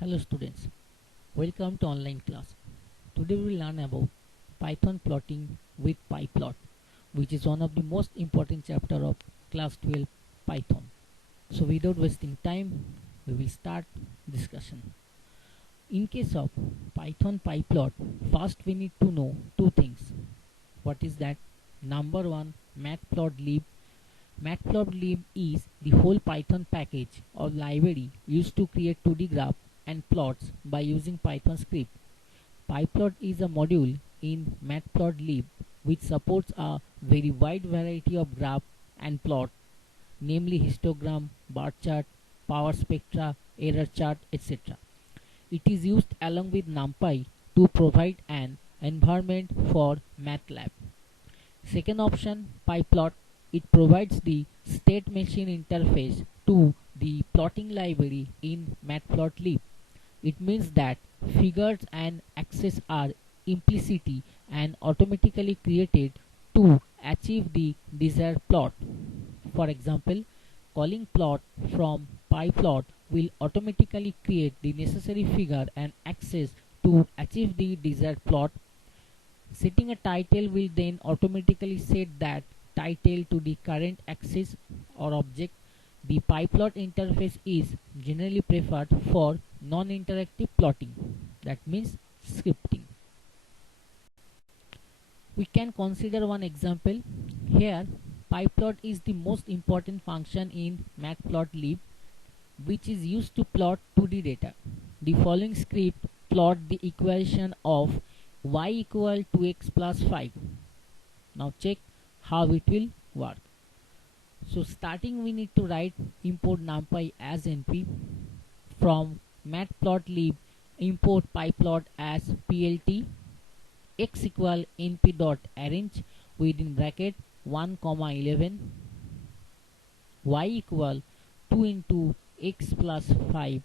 Hello students, welcome to online class. Today we will learn about Python plotting with PyPlot, which is one of the most important chapter of class 12 Python. So without wasting time, we will start discussion. In case of Python PyPlot, first we need to know two things. What is that? Number one, matplotlib. Matplotlib is the whole Python package or library used to create 2D graph and plots by using Python script. PyPlot is a module in Matplotlib which supports a very wide variety of graph and plot, namely histogram, bar chart, power spectra, error chart, etc. It is used along with NumPy to provide an environment for MATLAB. Second option, PyPlot. It provides the state machine interface to the plotting library in Matplotlib. It means that figures and axes are implicitly and automatically created to achieve the desired plot. For example, calling plot from PyPlot will automatically create the necessary figure and axes to achieve the desired plot. Setting a title will then automatically set that title to the current axis or object. The PyPlot interface is generally preferred for non-interactive plotting, that means scripting. We can consider one example. Here, PyPlot is the most important function in Matplotlib, which is used to plot 2D data. The following script plot the equation of y equal to x plus 5. Now check how it will work. So starting we need to write import numpy as np. From matplotlib import pyplot as plt. X equal np dot arrange within bracket 1 comma 11. Y equal 2 into x plus 5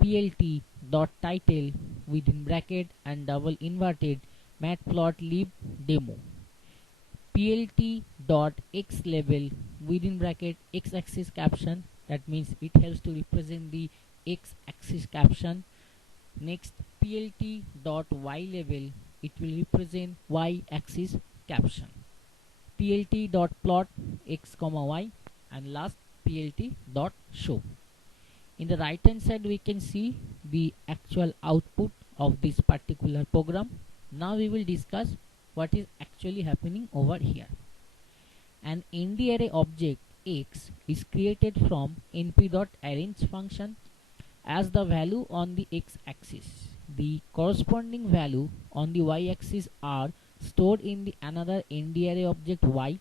plt dot title within bracket and double inverted matplotlib demo. Plt dot x label within bracket x axis caption, that means it helps to represent the x axis caption. Next, plt dot y label, it will represent y axis caption. Plt dot plot x comma y, and last plt dot show. In the right hand side we can see the actual output of this particular program. Now we will discuss what is actually happening over here. An ND-array object x is created from np.arrange function as the value on the x-axis. The corresponding value on the y-axis are stored in the another ND-array object y.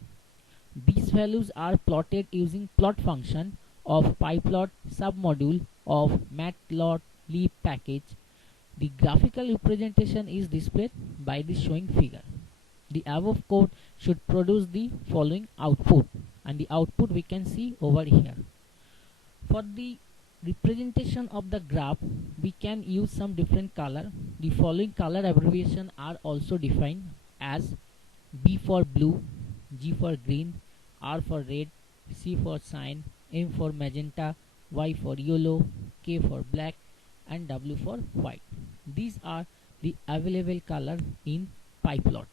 These values are plotted using plot function of pyplot submodule of matplotlib package. The graphical representation is displayed by the showing figure. The above code should produce the following output, and the output we can see over here. For the representation of the graph, we can use some different color. The following color abbreviation are also defined as B for blue, G for green, R for red, C for cyan, M for magenta, Y for yellow, K for black, and W for white. These are the available color in PyPlot.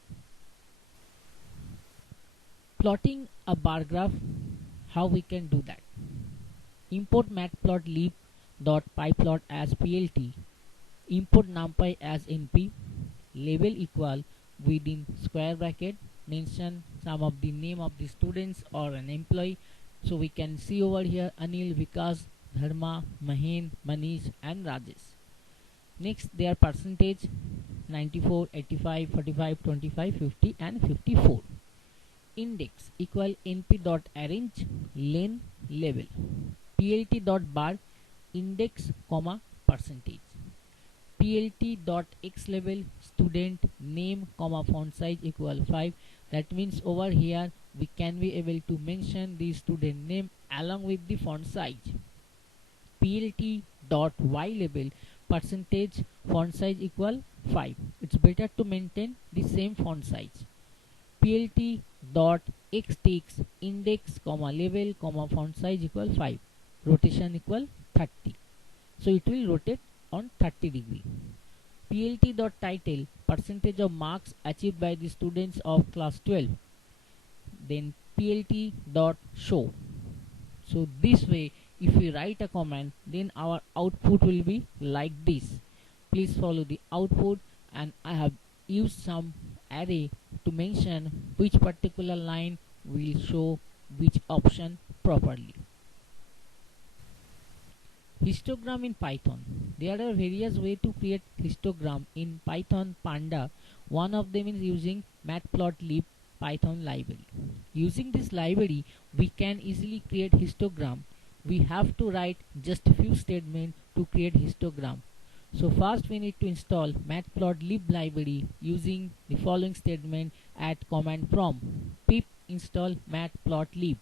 Plotting a bar graph, how we can do that? Import matplotlib.pyplot as plt. Import numpy as np. Label equal within square bracket. Mention some of the name of the students or an employee. So we can see over here Anil, Vikas, Dharma, Mahen, Manish, and Rajesh. Next, their percentage 94, 85, 45, 25, 50, and 54. Index equal np.arrange len label. Plt.bar index comma percentage. Plt.x label student name comma font size equal 5. That means over here we can be able to mention the student name along with the font size. Plt.y label percentage font size equal 5. It's better to maintain the same font size. Plt dot xtext index comma label comma font size equal 5. Rotation equal 30. So it will rotate on 30 degree. PLT.title percentage of marks achieved by the students of class 12. Then PLT.show. So this way, if we write a comment, then our output will be like this. Please follow the output, and I have used some array to mention which particular line will show which option properly. Histogram in Python. There are various ways to create histogram in Python Panda. One of them is using matplotlib Python library. Using this library, we can easily create histogram. We have to write just a few statements to create histogram. So first we need to install matplotlib library using the following statement at command prompt pip install matplotlib.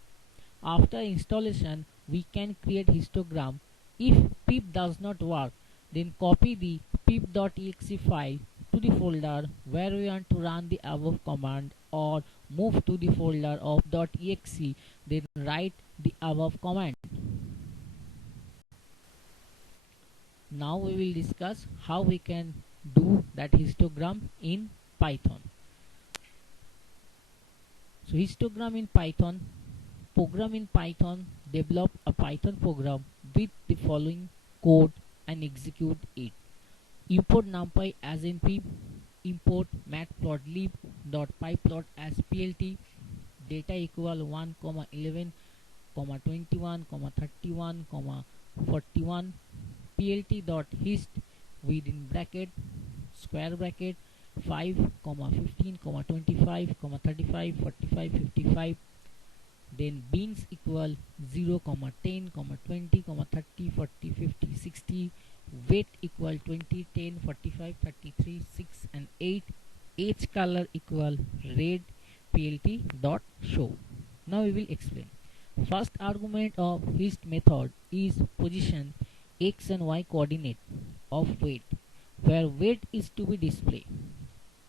After installation, we can create histogram. If pip does not work, then copy the pip.exe file to the folder where we want to run the above command, or move to the folder of .exe, then write the above command. Now we will discuss how we can do that histogram in Python. So histogram in Python. Program in Python. Develop a Python program with the following code and execute it. Import numpy as np, import matplotlib.pyplot as plt, data equal 1, 11, 21, 31, 41, plt.hist within bracket, square bracket, 5, 15, 25, 35, 45, 55. Then beans equal 0, 10, 20, 30, 40, 50, 60. Weight equal 20, 10, 45, 33, 6 and 8. Age color equal red. PLT.show. Now we will explain. First argument of hist method is position x and y coordinate of weight, where weight is to be displayed.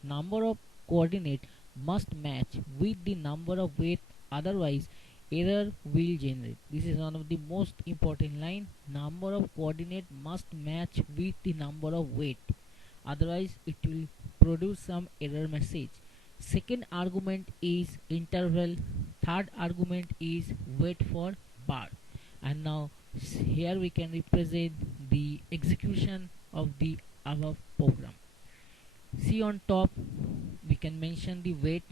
Number of coordinate must match with the number of weight, otherwise error will generate. This is one of the most important line. Number of coordinate must match with the number of weight, otherwise it will produce some error message. Second argument is interval. Third argument is wait for bar. And now here we can represent the execution of the above program. See on top, we can mention the weight.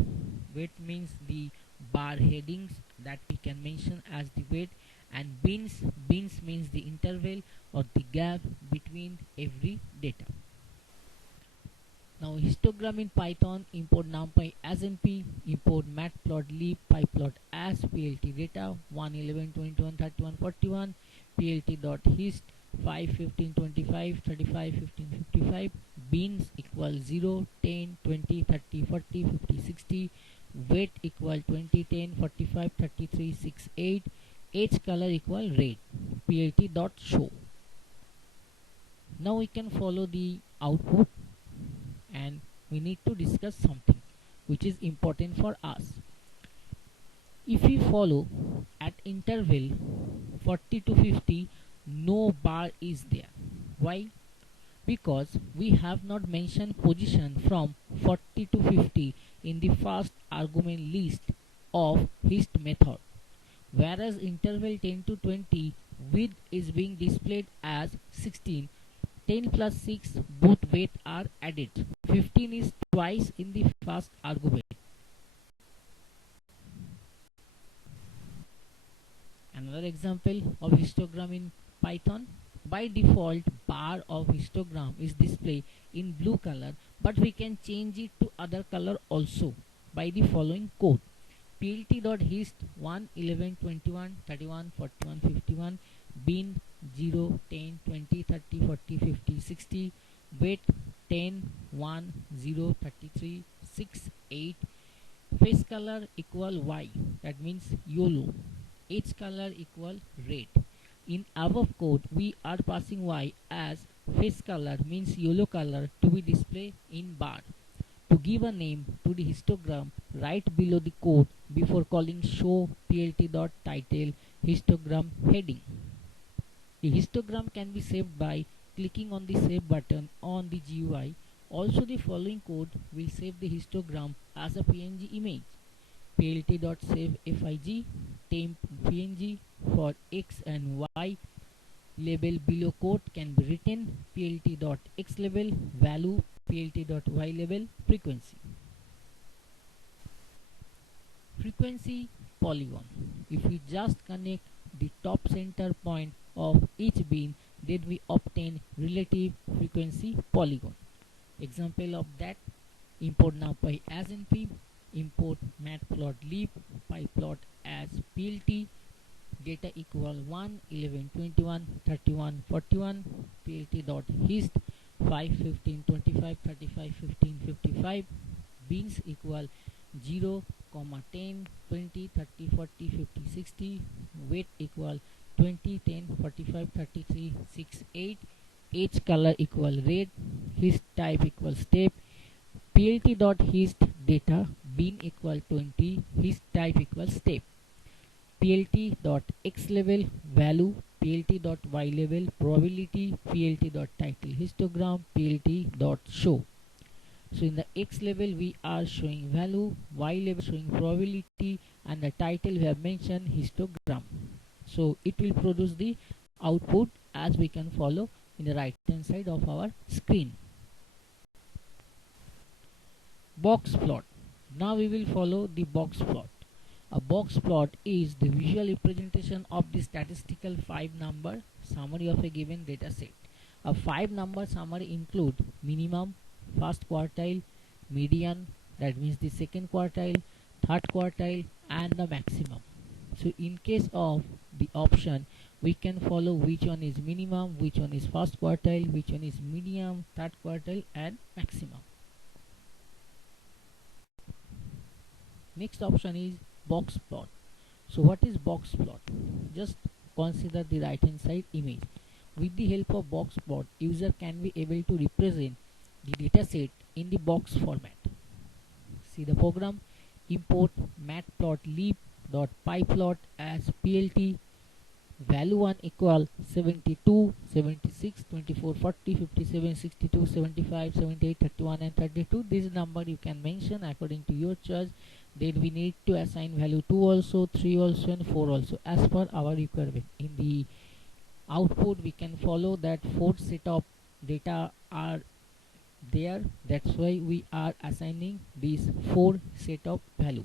Weight means the bar headings that we can mention as the weight, and beans means the interval or the gap between every data. Now histogram in Python. Import numpy as np, import matplotlib pyplot as plt data 1, 11, 21, 31, 41, plt.hist 5, 15, 25, 35, 15, 55. Beans equal 0, 10, 20, 30, 40, 50, 60. Weight equal 20, 10, 45, 33, 6, 8. Age color equal red. PLT.show. Now we can follow the output, and we need to discuss something which is important for us. If we follow at interval 40 to 50, no bar is there. Why? Because we have not mentioned position from 40 to 50 in the first argument list of hist method, whereas interval 10 to 20 width is being displayed as 16. 10 plus 6 both weight are added. 15 is twice in the first argument. Another example of histogram in Python. By default, bar of histogram is displayed in blue color, but we can change it to other color also by the following code. plt.hist 1, 11, 21, 31, 41, 51. Bin 0, 10, 20, 30, 40, 50, 60. Weight 10, 1, 0, 33, 6, 8. Face color equal Y, that means YOLO. Age color equal red. In above code, we are passing Y as face color means yellow color to be displayed in bar. To give a name to the histogram, write below the code before calling show plt.title histogram heading. The histogram can be saved by clicking on the save button on the GUI. Also, the following code will save the histogram as a PNG image. plt.savefig temp PNG for X and Y label below code can be written plt.x label value plt.y label frequency. Frequency polygon. If we just connect the top center point of each bin, then we obtain relative frequency polygon. Example of that: import NumPy as np, import matplotlib pyplot as plt, data equal 1, 11, 21, 31, 41, plt.hist 5, 15, 25, 35, 15, 55, bins equal 0, 10, 20, 30, 40, 50, 60, weight equal 20, 10, 45, 33, 6, 8, H color equal red, hist type equal step, plt.hist data bin equal 20, hist type equal step, plt.x level value, plt.y level probability, plt.title histogram, plt.show. So in the X level we are showing value, Y level showing probability, and the title we have mentioned histogram. So it will produce the output as we can follow in the right hand side of our screen. Box plot. Now we will follow the box plot. A box plot is the visual representation of the statistical 5-number summary of a given data set. A 5-number summary includes minimum, first quartile, median, that means the second quartile, third quartile, and the maximum. So in case of the option, we can follow which one is minimum, which one is first quartile, which one is medium, third quartile, and maximum. Next option is box plot. So what is box plot? Just consider the right hand side image. With the help of box plot, user can be able to represent the data set in the box format. See the program: import matplotlib.pyplot as plt, value 1 equal 72, 76, 24, 40, 57, 62, 75, 78, 31 and 32. This number you can mention according to your choice. Then we need to assign value 2 also, 3 also, and 4 also as per our requirement. In the output we can follow that 4 set of data are there, that's why we are assigning these 4 set of value.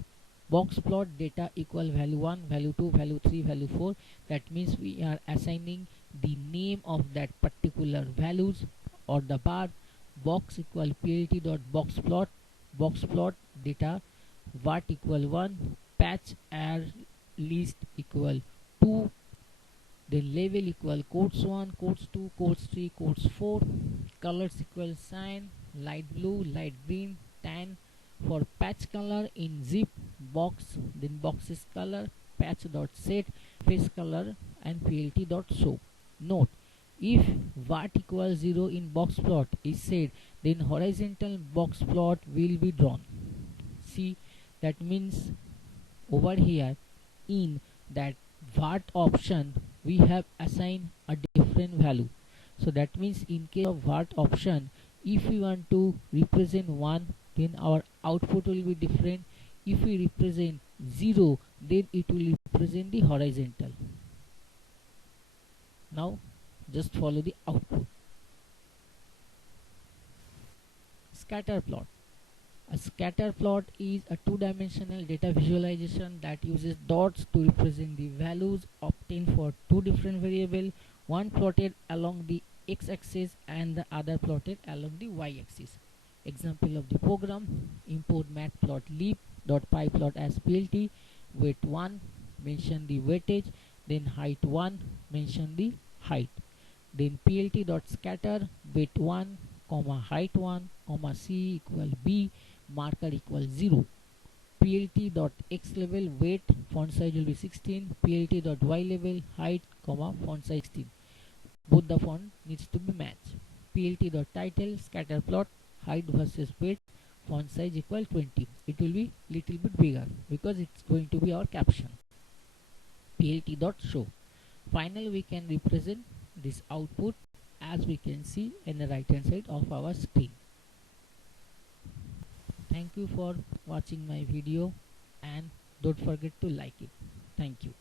Box plot data equal value 1, value 2, value 3, value 4. That means we are assigning the name of that particular values or the bar. Box equal plt.boxplot, box plot data what equal 1, patch air list equal 2, then level equal quotes 1, quotes 2, quotes 3, quotes 4, colors equal cyan, light blue, light green, tan. For patch color in zip box, then boxes color, patch.set, face color, and plt.show. Note: if what equals 0 in box plot is said, then horizontal box plot will be drawn. See, that means over here in that what option we have assigned a different value. So that means in case of what option, if we want to represent 1, then our output will be different. If we represent 0, then it will represent the horizontal. Now just follow the output. Scatter plot. A scatter plot is a two-dimensional data visualization that uses dots to represent the values obtained for two different variables, one plotted along the x-axis and the other plotted along the y-axis. Example of the program: import matplotlib.pyplot as plt, weight 1, mention the weightage, then height 1, mention the height, then plt.scatter weight 1, height 1, c equal b, marker equal 0, plt.x level weight font size will be 16, plt.y level height, font size 16. Both the font needs to be matched. plt.title scatter plot height versus weight font size equal 20. It will be little bit bigger because it's going to be our caption. plt.show. Finally, we can represent this output as we can see in the right hand side of our screen. Thank you for watching my video and don't forget to like it. Thank you.